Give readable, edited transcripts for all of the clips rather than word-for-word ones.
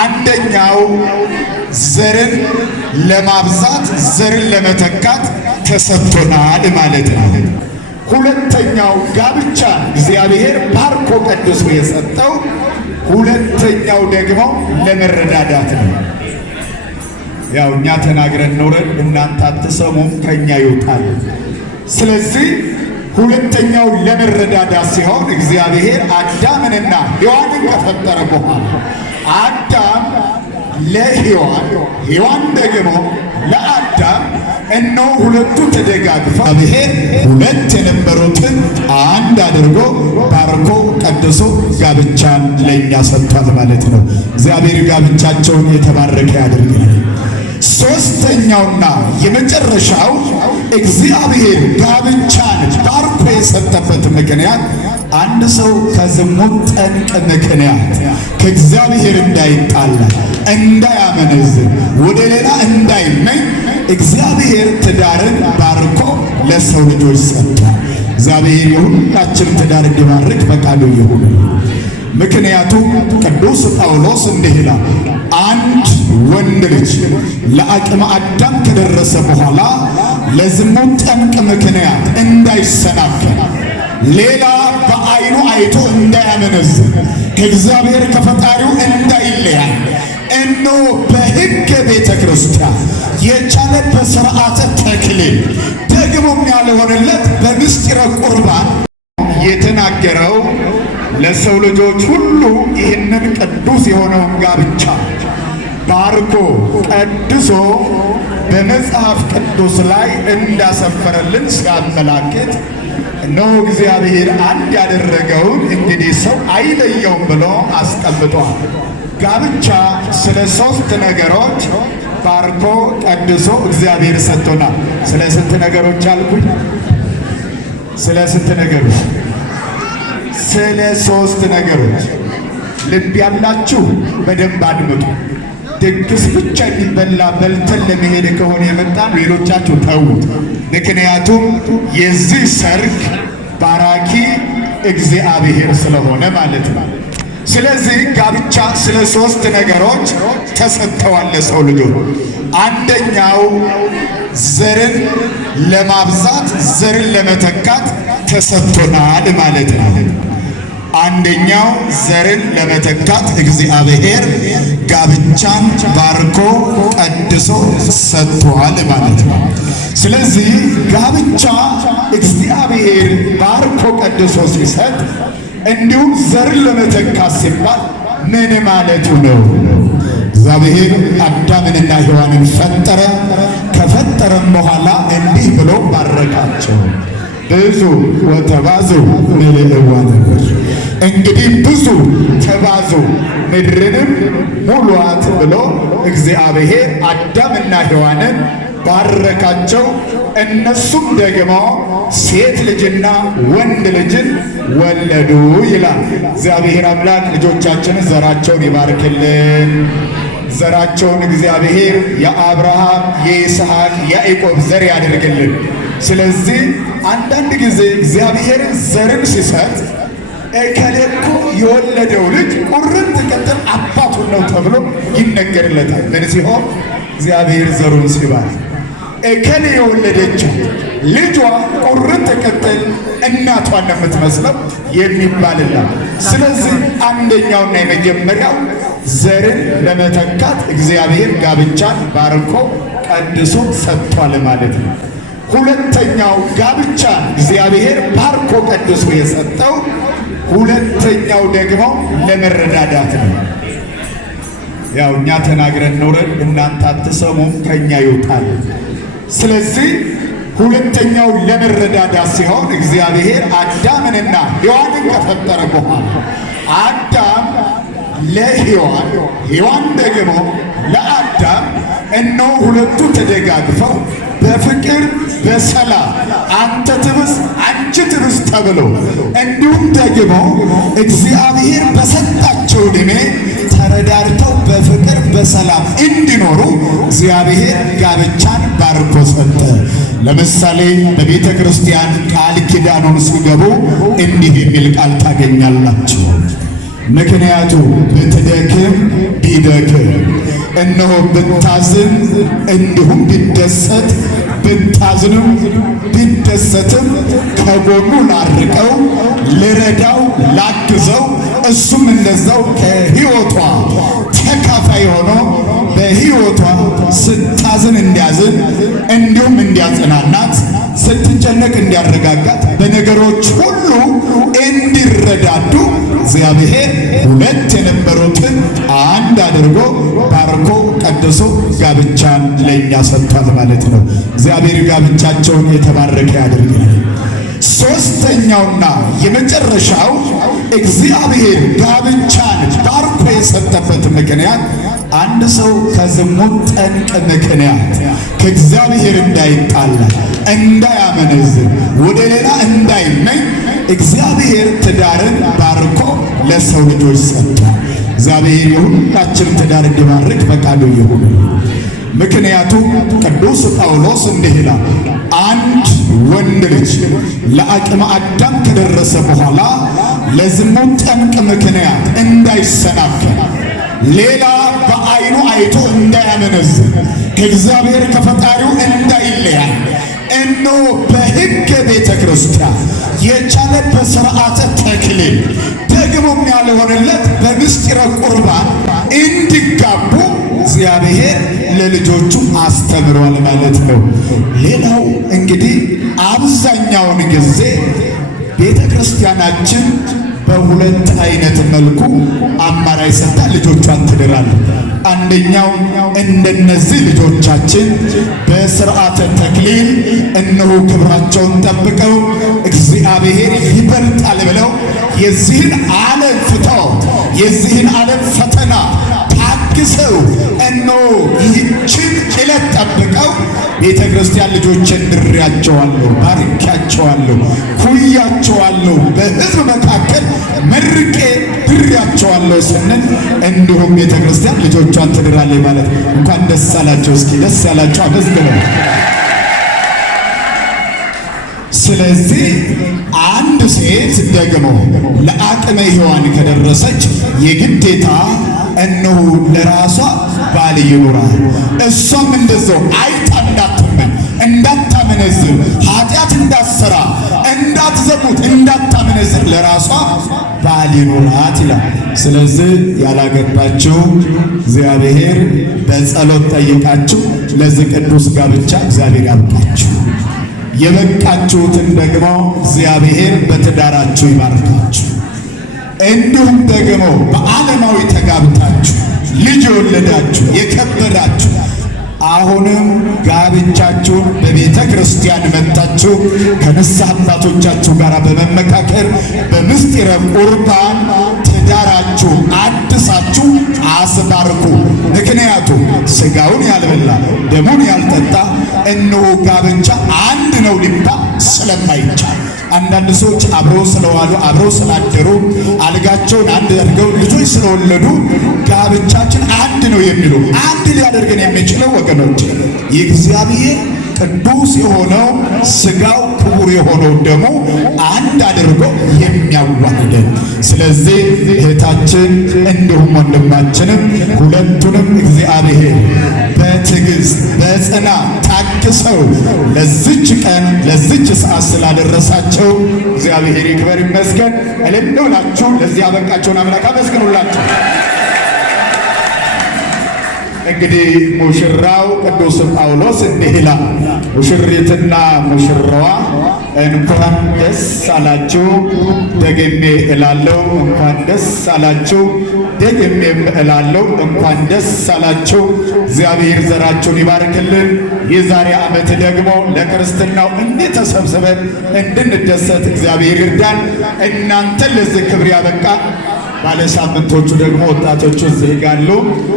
አንደኛው ዘርን ለማብዛት ዘርን ለመተካት ተሰጥቶናል ማለት ነው። ሁለተኛው ጋብቻ እግዚአብሔር ባርኮ ቀድሶ የሰጠው ሁለተኛው ደግሞ ለመረዳዳት ነው። ያው እኛ ተናግረን ኖረን እናንተ አትሰሙም ከኛ ይወጣል። ስለዚህ ሁለተኛው ለመረዳዳት ሲሆን እግዚአብሔር አዳምንና ሔዋንን ከፈጠረ በኋላ አዳም ለሔዋን ሔዋን ደግሞ ለአዳም እነሆ ሁለቱ ተደጋግፈው እግዚአብሔር ሁለት የነበሩትን አንድ አድርጎ ባርኮ ቀድሶ ጋብቻን ለእኛ ሰጥቷል ማለት ነው። እግዚአብሔር ጋብቻቸውን የተባረከ ያድርግልን። ሶስተኛውና የመጨረሻው እግዚአብሔር ጋብቻን ባርኮ የሰጠበት ምክንያት አንድ ሰው ከዝሙት ጠንቅ ምክንያት ከእግዚአብሔር እንዳይጣላ፣ እንዳያመነዝር፣ ወደ ሌላ እንዳይመኝ እግዚአብሔር ትዳርን ባርኮ ለሰው ልጆች ሰጥቷል። እግዚአብሔር የሁላችን ትዳር እንዲባርክ ፈቃዱ ይሁን። ምክንያቱም ቅዱስ ጳውሎስ እንዲህ ይላል፣ አንድ ወንድ ልጅ ለአቅመ አዳም ከደረሰ በኋላ ለዝሙት ጠንቅ ምክንያት እንዳይሰናከል፣ ሌላ በዓይኑ አይቶ እንዳያመነዝር፣ ከእግዚአብሔር ከፈጣሪው እንዳይለያይ እነሆ በሕገ ቤተ ክርስቲያን የቻለ በሥርዓተ ተክሊል ደግሞም ያልሆነለት በምስጢረ ቁርባን የተናገረው ለሰው ልጆች ሁሉ ይህንን ቅዱስ የሆነውን ጋብቻ ባርኮ ቀድሶ በመጽሐፍ ቅዱስ ላይ እንዳሰፈረልን ሲያመላክት እነሆ እግዚአብሔር አንድ ያደረገውን እንግዲህ ሰው አይለየውም ብሎ አስቀምጧል። ጋብቻ ስለ ሶስት ነገሮች ባርኮ ቀድሶ እግዚአብሔር ሰጥቶናል። ስለ ስንት ነገሮች አልኩኝ? ስለ ስንት ነገሮች? ስለ ሶስት ነገሮች። ልብ ያላችሁ በደንብ አድምጡ። ድግስ ብቻ የሚበላ በልተን ለመሄድ ከሆነ የመጣን ሌሎቻችሁ ተዉት። ምክንያቱም የዚህ ሰርግ ባራኪ እግዚአብሔር ስለሆነ ማለት ነው። ስለዚህ ጋብቻ ስለ ሶስት ነገሮች ተሰጥተዋል ለሰው ልጆች። አንደኛው ዘርን ለማብዛት ዘርን ለመተካት ተሰጥቶናል ማለት ነው። አንደኛው ዘርን ለመተካት እግዚአብሔር ጋብቻን ባርኮ ቀድሶ ሰጥቷል ማለት ነው። ስለዚህ ጋብቻ እግዚአብሔር ባርኮ ቀድሶ ሲሰጥ እንዲሁም ዘርን ለመተካት ሲባል ምን ማለቱ ነው? እግዚአብሔር አዳምንና ሔዋንን ፈጠረ። ከፈጠረም በኋላ እንዲህ ብሎ ባረካቸው፣ ብዙ ወተባዙ ምልዕዋ ነበር። እንግዲህ ብዙ ተባዙ ምድርንም ሙሏት ብሎ እግዚአብሔር አዳምና ሔዋንን ባረካቸው። እነሱም ደግሞ ሴት ልጅና ወንድ ልጅን ወለዱ ይላል። እግዚአብሔር አምላክ ልጆቻችንን ዘራቸውን ይባርክልን። ዘራቸውን እግዚአብሔር የአብርሃም የይስሐቅ የያዕቆብ ዘር ያደርግልን። ስለዚህ አንዳንድ ጊዜ እግዚአብሔርን ዘርን ሲሰጥ እከሌ እኮ የወለደው ልጅ ቁርጥ ቅጥል አባቱን ነው ተብሎ ይነገርለታል። ምን ሲሆን? እግዚአብሔር ዘሩን ሲባል እከሌ የወለደችው ልጇ ቁርጥ ቅጥል እናቷን ነው የምትመስለው የሚባልላት። ስለዚህ አንደኛውና የመጀመሪያው ዘርን ለመተካት እግዚአብሔር ጋብቻን ባርኮ ቀድሶ ሰጥቷል ማለት ነው። ሁለተኛው ጋብቻ እግዚአብሔር ባርኮ ቀድሶ የሰጠው ሁለተኛው ደግሞ ለመረዳዳት ነው። ያው እኛ ተናግረን ኖረን እናንተ አትሰሙም ከኛ ይወጣል። ስለዚህ ሁለተኛው ለመረዳዳት ሲሆን እግዚአብሔር አዳምንና ሔዋንን ከፈጠረ በኋላ አዳም ለሔዋን ሔዋን ደግሞ ለአዳም እነሆ ሁለቱ ተደጋግፈው በፍቅር በሰላም አንተ ትብስ አንቺ ትብስ ተብሎ እንዲሁም ደግሞ እግዚአብሔር በሰጣቸው ዕድሜ ተረዳድተው በፍቅር በሰላም እንዲኖሩ እግዚአብሔር ጋብቻን ባርኮ ሰጠ። ለምሳሌ በቤተ ክርስቲያን ቃል ኪዳኑን ሲገቡ እንዲህ የሚል ቃል ታገኛላችሁ። ምክንያቱ ብትደክም ቢደክም እነሆ ብታዝን እንዲሁም ቢደሰት ብታዝንም ቢደሰትም ከጎኑ ላርቀው ልረዳው ላግዘው እሱም እንደዛው ከሕይወቷ ተካፋይ ሆኖ በሕይወቷ ስታዝን እንዲያዝን እንዲሁም እንዲያጽናናት ስትጨነቅ እንዲያረጋጋት በነገሮች ሁሉ እንዲረዳዱ እግዚአብሔር ሁለት የነበሩትን አንድ አድርጎ ባርኮ ቀድሶ ጋብቻን ለእኛ ሰጥቷል ማለት ነው። እግዚአብሔር ጋብቻቸውን የተባረከ ያድርጋል። ሶስተኛውና የመጨረሻው እግዚአብሔር ጋብቻን ባርኮ የሰጠበት ምክንያት አንድ ሰው ከዝሙት ጠንቅ ምክንያት ከእግዚአብሔር እንዳይጣላ፣ እንዳያመነዝር፣ ወደ ሌላ እንዳይመኝ እግዚአብሔር ትዳርን ባርኮ ለሰው ልጆች ሰጥቷል። እግዚአብሔር የሁላችን ትዳር እንዲባርክ ፈቃዱ ይሁን። ምክንያቱም ቅዱስ ጳውሎስ እንዲህ ይላል፣ አንድ ወንድ ልጅ ለአቅመ አዳም ከደረሰ በኋላ ለዝሙት ጠንቅ ምክንያት እንዳይሰናከል፣ ሌላ በዓይኑ አይቶ እንዳያመነዝር፣ ከእግዚአብሔር ከፈጣሪው እንዳይለያይ እነሆ በሕገ ቤተ ክርስቲያን የቻለ በሥርዓተ ተክሊል ደግሞም ያልሆነለት በምስጢረ ቁርባን እንዲጋቡ እግዚአብሔር ለልጆቹ አስተምሯል ማለት ነው። ሌላው እንግዲህ አብዛኛውን ጊዜ ቤተ ክርስቲያናችን በሁለት አይነት መልኩ አማራጭ ሰጥታ ልጆቿን ትድራለች። አንደኛው እንደነዚህ ልጆቻችን በሥርዓተ ተክሊል እነሆ ክብራቸውን ጠብቀው እግዚአብሔር ይበልጣል ብለው የዚህን ዓለም ፍትወት የዚህን ዓለም ፈተና ታግሰው እነሆ ይህችን ዕለት ጠብቀው ቤተ ክርስቲያን ልጆችን ድሬያቸዋለሁ፣ ባርኪያቸዋለሁ፣ ኩያቸዋለሁ፣ በሕዝብ መካከል መርቄ ድሬያቸዋለሁ ስንል እንዲሁም ቤተ ክርስቲያን ልጆቿን ትድራለች ማለት ነው። እንኳን ደስ አላቸው። እስኪ ደስ ያላቸው አመስግነው። ስለዚህ አንድ ሴት ደግሞ ለአቅመ ሔዋን ከደረሰች የግዴታ እነሆ ለራሷ ባል ይኖራል። እሷም እንደዛው አይጣ እንዳትመኝ፣ እንዳታመነዝር፣ ኃጢአት እንዳትሰራ፣ እንዳትዘሙት፣ እንዳታመነዝር ለራሷ ባል ይኖራት ይላል። ስለዚህ ያላገባችሁ እግዚአብሔር በጸሎት ጠይቃችሁ ለዚህ ቅዱስ ጋብቻ እግዚአብሔር ያብቃችሁ። የበቃችሁትን ደግሞ እግዚአብሔር በትዳራችሁ ይባርካችሁ። እንዲሁም ደግሞ በዓለማዊ ተጋብታችሁ ልጅ የወለዳችሁ የከበዳችሁ አሁንም ጋብቻችሁን በቤተ ክርስቲያን መጣችሁ ከንስሐ አባቶቻችሁ ጋር በመመካከር በምስጢረ ቁርባን ትዳራችሁ አድሳችሁ አስባርኩ። ምክንያቱም ሥጋውን ያልበላ ደሙን ያልጠጣ እነሆ ጋብቻ አንድ ነው ሊባል ስለማይቻል አንዳንድ ሰዎች አብረው ስለዋሉ አብረው ስላደሩ አልጋቸውን አንድ አድርገው ልጆች ስለወለዱ ጋብቻችን አንድ ነው የሚሉ አንድ ሊያደርገን የሚችለው ወገኖች የእግዚአብሔር ቅዱስ የሆነው ሥጋው ክቡር የሆነው ደግሞ አንድ አድርጎ የሚያዋህደን። ስለዚህ እህታችን እንዲሁም ወንድማችንም ሁለቱንም እግዚአብሔር በትዕግስት በጽናት ታግሰው ለዚች ቀን ለዚች ሰዓት ስላደረሳቸው እግዚአብሔር ይክበር ይመስገን። እልል ብላችሁ ለዚህ ያበቃቸውን አምላክ አመስግኑላቸው። እንግዲህ ሙሽራው ቅዱስ ጳውሎስ እንዲህ ይላል፣ ሙሽሪትና ሙሽራዋ እንኳን ደስ አላችሁ። ደግሜ እላለሁ እንኳን ደስ አላችሁ። ደግሜም እላለሁ እንኳን ደስ አላችሁ። እግዚአብሔር ዘራችሁን ይባርክልን። የዛሬ ዓመት ደግሞ ለክርስትናው እንዲህ ተሰብስበን እንድንደሰት እግዚአብሔር ይርዳን። እናንተን ለዚህ ክብር ያበቃ ባለሳምንቶቹ ደግሞ ወጣቶቹ እዚህ ጋሉ።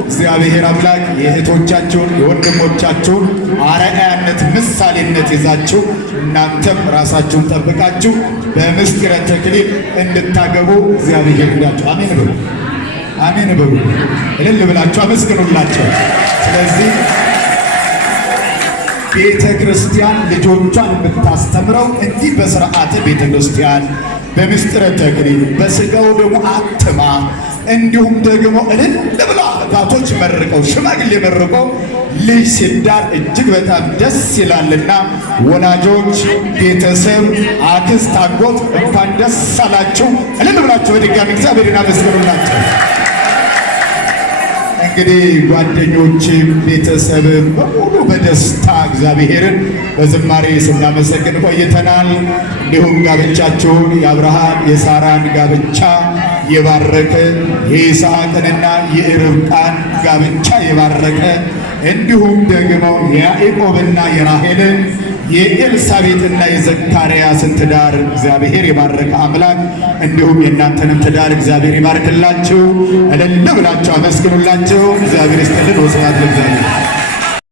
እግዚአብሔር አምላክ የእህቶቻችሁን የወንድሞቻችሁን አርአያነት ምሳሌነት ይዛችሁ እናንተም ራሳችሁን ጠብቃችሁ በምስጢረ ተክሊል እንድታገቡ እግዚአብሔር ይርዳችሁ። አሜን በሉ፣ አሜን በሉ። እልል ብላችሁ አመስግኑላቸው። ስለዚህ ቤተ ክርስቲያን ልጆቿን የምታስተምረው እንዲህ በሥርዓተ ቤተ ክርስቲያን በምስጢረ ተክሊል በሥጋው ደግሞ አትማ እንዲሁም ደግሞ እልል ብለው አባቶች መርቀው ሽማግሌ መርቀው ልጅ ሲዳር እጅግ በጣም ደስ ይላልና ወላጆች፣ ቤተሰብ፣ አክስት፣ አጎት እንኳን ደስ አላችሁ። እልል ብላችሁ በድጋሚ እግዚአብሔርን አመስግኑላችሁ። እንግዲህ ጓደኞችም ቤተሰብም በሙሉ በደስታ እግዚአብሔርን በዝማሬ ስናመሰግን ቆይተናል። እንዲሁም ጋብቻችሁን የአብርሃም የሳራን ጋብቻ የባረከ የይስሐቅንና የርብቃን ጋብቻ የባረከ እንዲሁም ደግሞ የያዕቆብና የራሔልን የኤልሳቤጥና የዘካርያስን ትዳር እግዚአብሔር የባረከ አምላክ እንዲሁም የእናንተንም ትዳር እግዚአብሔር ይባርክላችሁ። እልል ብላችሁ አመስግኑላችሁ። እግዚአብሔር ይስጥልን። ወስብሐት ለእግዚአብሔር።